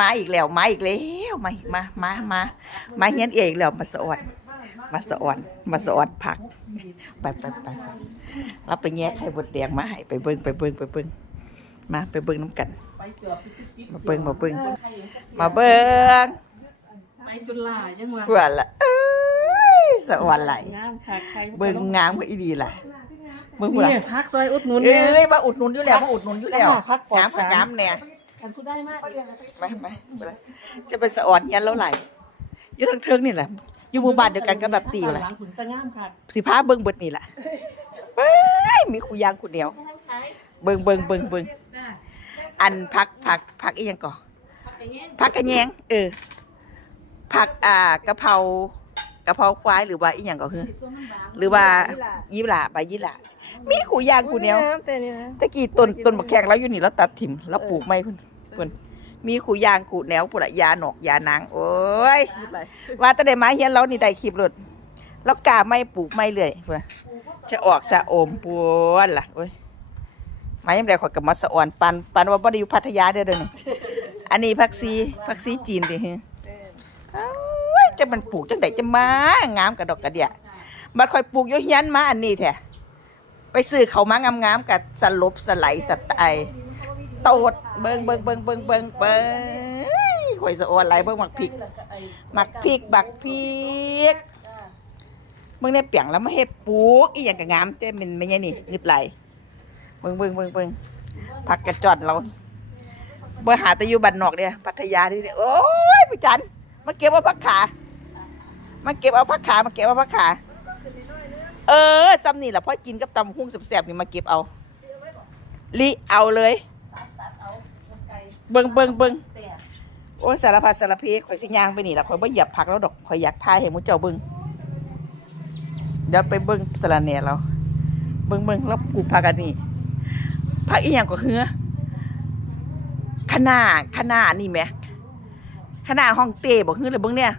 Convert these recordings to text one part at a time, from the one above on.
มาอีกแล้วมาอีกแล้วมามามามามาเฮียนเองแล้วมาสอนมาสอนมาสอนผักไปไปไปไปเราไปแง่ไข่บดแดงมาให้ไปเบิ่งไปเบิ่งไปเบิ่งมาไปเบิ่งน้ำกันไปเกือบสิบมาเบิ่งมาเบิ่งมาเบิ่งไปจนลาจังหวะเพื่อนละเอ้ยสะออนไหลงามค่ะใครเบิ่งงามกว่าอีดีล่ะเบิ่งพุ่นนี่ล่ะพักซอยอุดหนุนเอ้เนี่ยยมาอุดหนุนอยู่แล้วมาอุดหนุนอยู่แล้วพักปลอดงามสารงามเนี่ย กันพูดได้มากมามาไปเลยจะเป็นสะออนยันแล้วไหลอยู่ทางเทิงนี่แหละอยู่หมู่บ้านเดียวกันกับแบบตีอยู่แหละหลังขุนตะงามค่ะสิพาเบิ่งเบิดนี่แหละเอ้ยมีคูยางคูเหนียว เบิ่งเบิ่งเบิ่งเบิ่งได้อันพักพักพักอีหยังก่อพักอย่างเงี้ยผักกระแยงเออผักอ่ากะเพรากะเพราควายหรือว่าอีหยังก็คือตัวมันบางหรือว่ายี่หร่าใบยี่หร่ามีขู่ยางขู่แนวแต่นี่นะตะกี้ต้นต้นมะแขกแล้วอยู่นี่แล้วตัดถิ่มแล้วปลูกไม้เพิ่น เพิ่นมีขู่ยางขู่แนวพุ่นละยาหนอกยานางโอ้ยว่าแต่ได้มาเฮียนเรานี่ได้คลิปรถแล้วกาไม่ปลูกไม่เรื่อยพุ่นน่ะจะออกจะโอมปวนล่ะโอ้ยมายังไดขอยกับมาสะอ่อนปันปันว่าบ่ได้อยู่พัทยาเด้อเด้อนี่อันนี้ผักซีผักซีจีนดิฮึเอ้ยจะมันปลูกจังไดจะมางามกระดอกกระเดียบัดคอยปลูกโยเฮียนมาอันนี้แท้ไปซื้อเขามางามๆกับสลบสไลด์สไตล์ โตดเบิงเบิงเบิงเบิงเบิงเบิงข่อยสะออนไหลายเบิงหมักพริกหมักพริกบักพริกมึงเนี่ยเปียงแล้วมาเฮ็ดปลูกอีหยังก็งามเจ้มันไม่ใช่นี่งึดไหลเบิงเบิงเบิงเบิงผักกระจอดเราเบอหาแต่อยู่บ้านนอกเด้พัทยาดิโอ้ยพี่จันมาเก็บเอาผักขา มาเก็บเอาผักขามาเก็บเอาผักขา เออซ้ำนี่แหละพ่อกินกับตำหุ้งแสบๆนี่มาเก็บเอาลิเอาเลย เบิงเบิงเบิงโอ้ยสารพัดสารเพข่อยสิยางไปนี่ละข่อยบ่เหยียบผักแล้วดอกข่อยอยากทายให้หมูเจ้าเบิงเดี๋ยวไปเบิงสารแหน่เราเบิงเบิงแล้วปลูกผักอันนี้ผักอีหยังก็คือขนาขนานี่แหมขนาดห้องเต้บอกคือเลยเบิ่งเนี่ย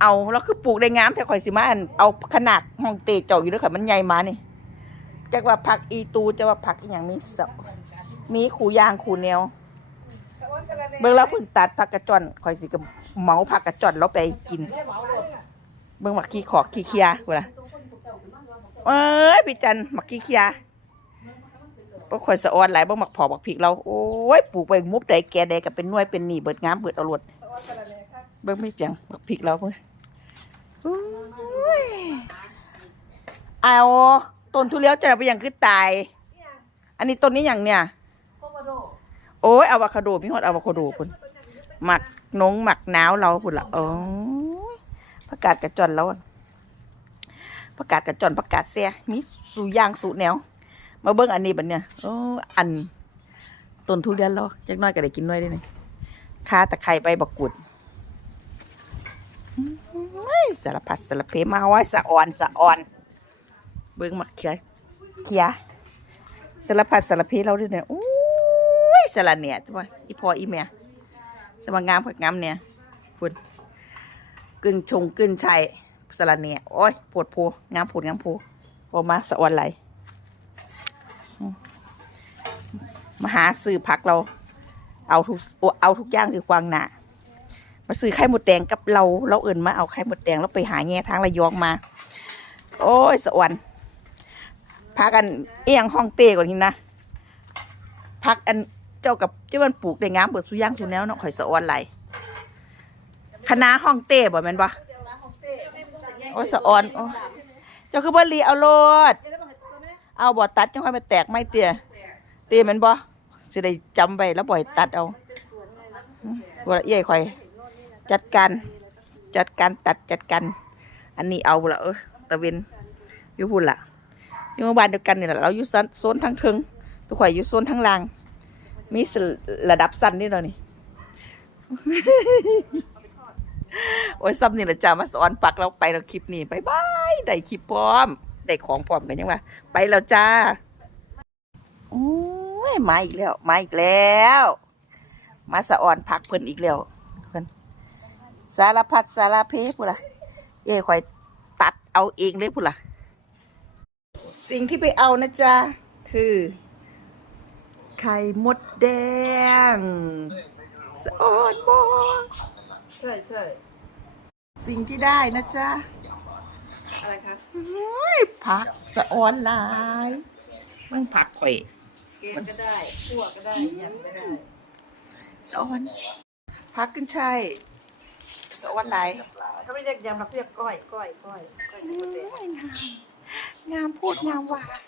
เอาแล้วคือปลูกได้งามแต่ข่อยสิมาอันเอาขนาดห้องเต้เจาะอยู่ด้วยค่ะมันใหญ่มานี่จักว่าผักอีตูจะว่าผักอีหยังมีเสมีขูยางขูแนว เบิ่งแล้วเพิ่งตัดผักกระจอนข่อยสิกับเหมาผักกระจอนแล้วไปกิน เบิ่งหมักขี้ขอกขี้เคียกูละเอ้ยพี่จันหมักขี้เคียบ่ข่อยสะออนหลายบิ่งหมักพอบักพริกเราโอ้ยปลูกไปมุบใดแกใดก็เป็นหน่วยเป็นหนีเบิดงามเบิดเอารวดเบิ่งไม่เปียงบักพริกเราเพิ่นโอ้ยเอาต้นทุเรียนจะเอาไปหยังคือตาย อันนี้ต้นนี้หยังเนี่ย โอ้ยอะวคาโดมีฮอดอะวคาโดพุ่นหมักนงหมักหนาวเราพุ่นละโอ้ยประกาศกระจอนแล้วอะประกาศกระจอนประกาศเสียมีสูย่างสูแนว มาเบิ่งอันนี้บัดเนี่ยโอ้อันต้นทุเรียนเราจักน้อยก็ได้กินน้อยได้นี่คาตะไคร้ใบบักกุดเฮ้ยสารพัดสารเพมาไว้สะอ่อนสะอ่อน เบิ่งมักเขียเขียสารพัดสารเพเราด้วยเนี่ยโอ้ย สารเนี่ยจ้ะว่าอีพออีแม่สมางามผักงามเนี่ยพุ่นกึ่นชงกึ่นชัยสารเนี่ยโอ้ยปวดโพงามผดงามโพพอมาสะอ่อนไหลมาหาซื้อผักเรา เอาทุกเอาทุกอย่างคือควางหนามาซื้อไข่มดแดงกับเรา เราเอิ่นมาเอาไข่มดแดงแล้วไปหาแง่ทางระยองมา โอ้ยสวรรค์พักกันเอียงห้องเต้ก่อนทีนะพักอัน เจ้ากับเจ้ามันปลูกได้งามเบิดสุย่างสุแนวเนาะข่อยสวรรค์ไหลคณะห้องเต้บ่แม่นบ่โอ้ยสะออนโอ้เจ้าคือบ่รีเอาโลดเอาบ่ตัดจังค่อยมาแตกไม่เตี้ยเตี้ยแม่นบ่สิได้จำไว้แล้วบ่ให้ตัดเอาว่าเอี้ยข่อย จัดการจัดการตัดจัดการอันนี้เอาละเออตะเวนอยู่พุ่นละอยู่หมู่บ้านเดียวกันนี่แหละเราอยู่โซนทั้งเทึงทุกข่อยอยู่โซนทั้งล่าง มีสระดับสั้นนี่เรานี่ โอ้ยซ้ำนี่แหละจ้ามาสอนปักเราไปเราคลิปนี้บายบายได้คลิปพร้อม ได้ของพร้อมกันยังวะไปแล้วจ้าโอ้ยมาอีกแล้ว มาอีกแล้ว มาสะออนพักเพิ่นอีกแล้วเพิ่นสารพัดสารเพพูล่ะเอ้ข่อยตัดเอาเองเลยพูล่ะสิ่งที่ไปเอานะจ๊ะคือ ไข่มดแดงสสะออนบอใช่ใช่สิ่งที่ได้นะจ๊ะ อะไรคะโอ้ยผักสะออนหลายมันผักข่อยเกณฑ์ก็ได้คั่วก็ได้ยำก็ได้สะออนผักขึ้นช่ายสะออนหลายเขาไม่เรียกยำเราเรียกก้อยก้อยก้อยก้อยโอ้ยงามงามพูดงามว่าก